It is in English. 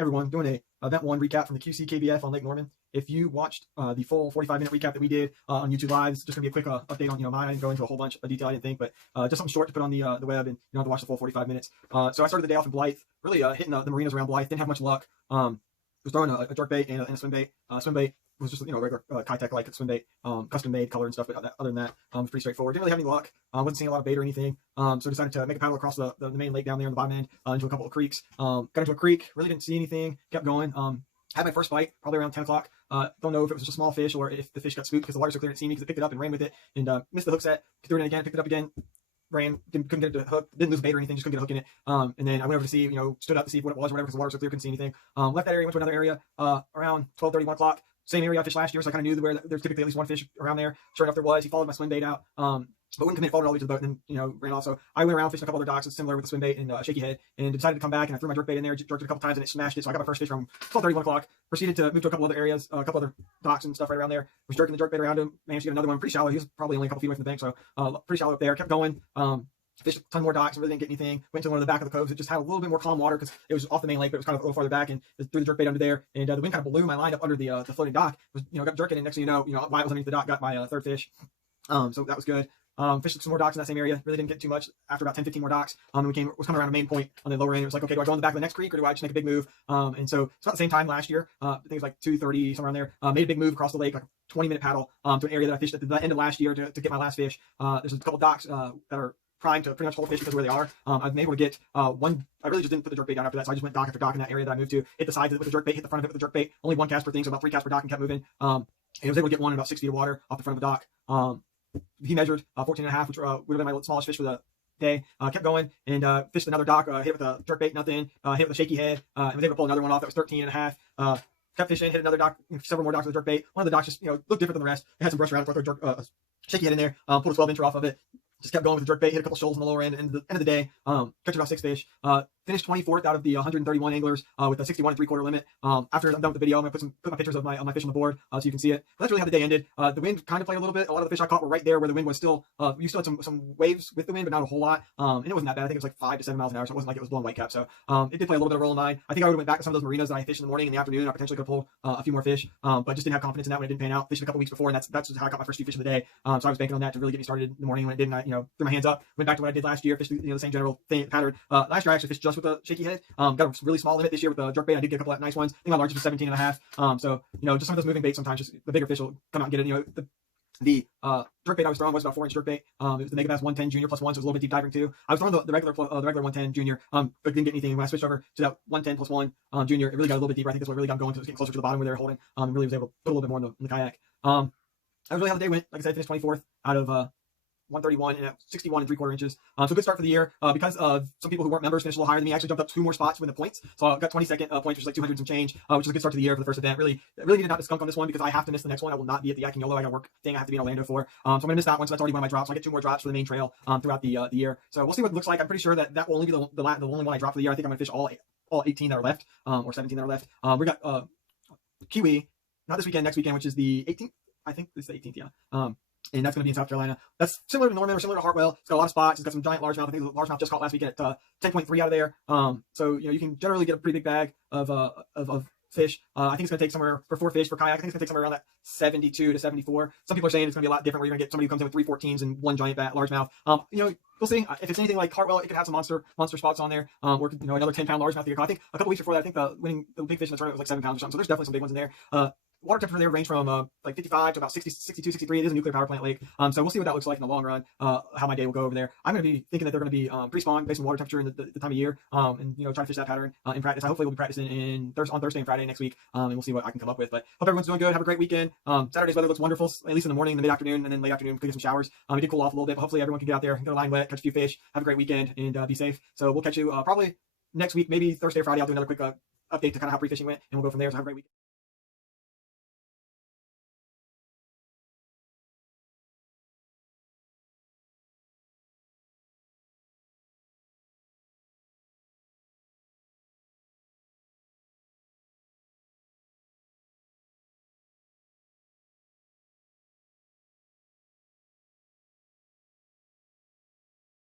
Everyone, doing a event one recap from the qckbf on Lake Norman. If you watched the full 45-minute recap that we did on YouTube Live, it's just gonna be a quick update on mine. I didn't go into a whole bunch of detail, I didn't think, but just something short to put on the web, and you don't have to watch the full 45 minutes. So I started the day off in Blythe, really hitting the marinas around Blythe. Didn't have much luck. Was throwing a jerk bait and a swim bait. Swim bait was just regular Kitech like swim bait, custom made color and stuff. But other than that, it was pretty straightforward. Didn't really have any luck. Wasn't seeing a lot of bait or anything. So decided to make a paddle across the main lake down there on the bottom end into a couple of creeks. Got into a creek. Really didn't see anything. Kept going. Had my first bite probably around 10 o'clock. Don't know if it was just a small fish or if the fish got spooked because the water so clear didn't see me, because it picked it up and ran with it and missed the hook set. Threw it in again, picked it up again. Ran, couldn't get the hook, didn't lose bait or anything, just couldn't get a hook in it. And then I went over to see, stood up to see what it was or whatever, because the water was so clear, couldn't see anything. Left that area, went to another area around 12:30, 1 o'clock. Same area I fished last year, so I kind of knew where there's typically at least one fish around there. Sure enough, there was. He followed my swim bait out, but wouldn't commit, followed all the way to the boat, and then ran off. So I went around fishing a couple other docks, similar with the swim bait and shaky head, and decided to come back, and I threw my jerk bait in there, jerked it a couple times, and it smashed it. So I got my first fish from 12:30, 1 o'clock. Proceeded to move to a couple other areas, a couple other docks and stuff right around there. Was jerking the jerk bait around him, managed to get another one pretty shallow. He was probably only a couple feet away from the bank, so pretty shallow up there. Kept going. Fished a ton more docks, really didn't get anything. Went to one of the back of the coves. It just had a little bit more calm water because it was off the main lake, but it was kind of a little farther back, and threw the jerk bait under there. And the wind kind of blew my line up under the floating dock. Was got jerking, and next thing you know, while it was underneath the dock, got my third fish. So that was good. Fished some more docks in that same area. Really didn't get too much after about 10, 15 more docks. And was coming around a main point on the lower end. It was like, okay, do I go on the back of the next creek or do I just make a big move? And so it's about the same time last year. I think it was like 2:30, somewhere around there. Made a big move across the lake, like a 20-minute paddle to an area that I fished at the end of last year to get my last fish. There's a couple docks that are primed to pretty much hold fish because of where they are. I've been able to get one. I really just didn't put the jerk bait down after that, so I just went dock after dock in that area that I moved to. Hit the sides of it with the jerk bait, hit the front of it with the jerk bait. Only one cast per thing, so about 3 casts per dock, and kept moving. And I was able to get one in about 6 feet of water off the front of the dock. He measured 14 and a half, which would have been my smallest fish for the day. Kept going and fished another dock. Hit with a jerk bait, nothing. Hit with a shaky head. And was able to pull another one off that was 13 and a half. Kept fishing, hit another dock, several more docks with a jerk bait. One of the docks just looked different than the rest. It had some brush around it, so I threw a shaky head in there. Pulled a 12-incher off of it. Just kept going with the jerk bait, hit a couple shoals on the lower end. End of the day, catch about 6 fish. Finished 24th out of the 131 anglers with a 61 3/4 limit. After I'm done with the video, I'm gonna put my pictures of my fish on the board so you can see it. But that's really how the day ended. The wind kind of played a little bit. A lot of the fish I caught were right there where the wind was still. You still had some waves with the wind, but not a whole lot. And it wasn't that bad. I think it was like 5 to 7 miles an hour, so it wasn't like it was blowing whitecap. So it did play a little bit of a role in mine. I think I would have went back to some of those marinas that I fished in the morning and the afternoon. I potentially could have pulled a few more fish, but just didn't have confidence in that when it didn't pan out. Fished a couple weeks before, and that's just how I got my first few fish of the day. So I was banking on that to really get me started in the morning. When it didn't, I threw my hands up. Went back to what I did last year, fished the same general thing pattern. Last year I actually fished just with a shaky head. Got a really small limit this year with the jerk bait. I did get a couple of nice ones. I think my largest was 17 and a half. So just some of those moving baits sometimes just the bigger fish will come out and get it. The jerk bait I was throwing was about 4-inch jerk bait. It was the Megabass 110 Junior plus 1, so it was a little bit deep diving too. I was throwing the regular 110 Junior, but didn't get anything. When I switched over to that 110 plus 1 Junior, it really got a little bit deeper. I think that's what really got going, because it was getting closer to the bottom where they were holding. And really was able to put a little bit more in the kayak. That was really how the day went. Like I said, finished 24th out of 131 and 61 3/4 inches. So good start for the year. Because some people who weren't members finished a little higher than me, actually jumped up 2 more spots to win the points. So I got 22nd points, which is like 200 and some change, which is a good start to the year for the first event. Really needed not to skunk on this one because I have to miss the next one. I will not be at the Yakin Yolo. I got a work thing I have to be in Orlando for. So I'm gonna miss that one. So that's already one of my drops. So I get 2 more drops for the main trail throughout the year. So we'll see what it looks like. I'm pretty sure that will only be the only one I drop for the year. I think I'm gonna fish all 18 that are left, or 17 that are left. We got Kiwi, not this weekend, next weekend, which is the 18th. I think it's the 18th, yeah. And that's going to be in South Carolina. That's similar to Norman or similar to Hartwell. It's got a lot of spots. It's got some giant largemouth. I think the largemouth just caught last weekend at 10.3 out of there. So you can generally get a pretty big bag of fish. I think it's going to take somewhere for 4 fish for kayak. I think it's going to take somewhere around that 72 to 74. Some people are saying it's going to be a lot different, where you're going to get somebody who comes in with 3 14s and 1 giant largemouth. We'll see. If it's anything like Hartwell, it could have some monster spots on there. Or another 10-pound largemouth. I think a couple weeks before that, I think the big fish in the tournament was like 7 pounds or something. So there's definitely some big ones in there. Water temperature there range from like 55 to about 60, 62, 63. It is a nuclear power plant lake. So we'll see what that looks like in the long run, how my day will go over there. I'm going to be thinking that they're going to be pretty strong based on water temperature and the time of year, and try to fish that pattern in practice. Hopefully we'll be practicing on Thursday and Friday next week, and we'll see what I can come up with. But hope everyone's doing good. Have a great weekend. Saturday's weather looks wonderful, at least in the morning, in the mid-afternoon, and then late afternoon, could get some showers. It did cool off a little bit, but hopefully everyone can get out there, get a line wet, catch a few fish, have a great weekend, and be safe. So we'll catch you probably next week, maybe Thursday or Friday. I'll do another quick update to kind of how pre-fishing went, and we'll go from there. So have a great weekend.